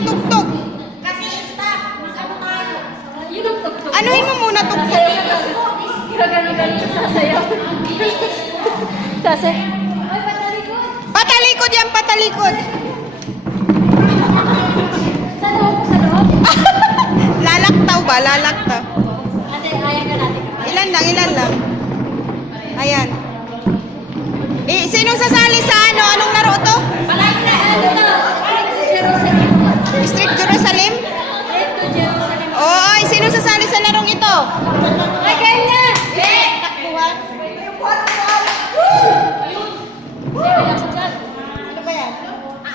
yung tuktok. Kasi stop. Ano tayo? Yun ang tuktok. Anuhin mo muna tuktok. Sasayaw ka. Gagano-gano sasayaw. Kasi, ay, patalikod. Patalikod yan, patalikod. Sa loob, sa loob. Lalaktaw ba? Lalaktaw. Ate, ayaw ka natin. Ilan lang, ilan lang. Ayan. Eh, sinong sasali sa ano? Anong laro to? Palagi na, ano to? Jerusalem. Street Jerusalem? Street to Jerusalem. Oy, sinong sasali sa larong ito? Ay, Kenya! Takbuhan. Ano ba yan?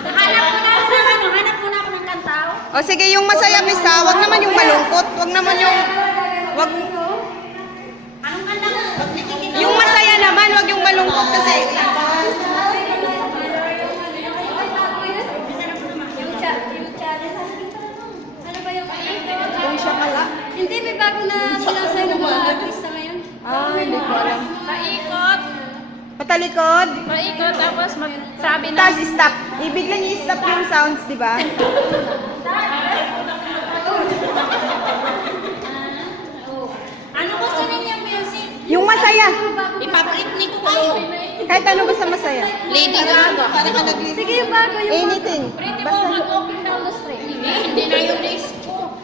Hanap muna ako ng kantao. O sige, yung masaya miss ha, wag naman yung malungkot. Wag naman yung... Wag... Anong kanta mo? Yung masaya naman, wag yung malungkot kasi... Ano ba yung Kung siya kala. Hindi, may bago na sinasay ng mga artista ngayon. Ah, hindi ko alam. Paikot. Patalikod. Paikot tapos magsabi na. Tapos stop. Ibig lang i-stop yung sounds, di ba? Ano gusto ninyong music? Yung masaya. Ipapalit ni ko kayo. Kahit ano basta masaya. Lady Gaga. Para ka Sige, yung bago, yung bago. Anything. Pretty Basta. woman walking down the street. Hindi na yung disco.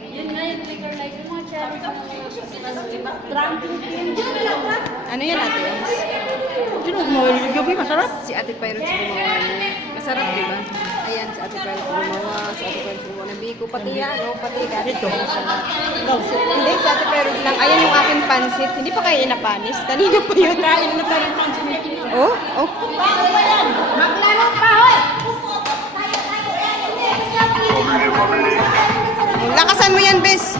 Yun nga yung liquor license. Yung mga cherry sa mga Ano yan, Ate Ons? Sino gumawa ng gabi? Masarap. Si Ate Pirates gumawa niya. Masarap, di ba? Ayan, si Ate Pirates gumawa. Si Ate Pirates gumawa ng biko. Pati yan, no? Pati Ate Ito. Pirates sa lahat. Hindi, si Ate Pirates lang. Ayan yung aking pansit. Hindi pa kayo inapanis. Kanina pa yun. Kain na tayo ng pansin. Oh, oh. Maglalong pa, hoy! Lakasan mo yan, Bes.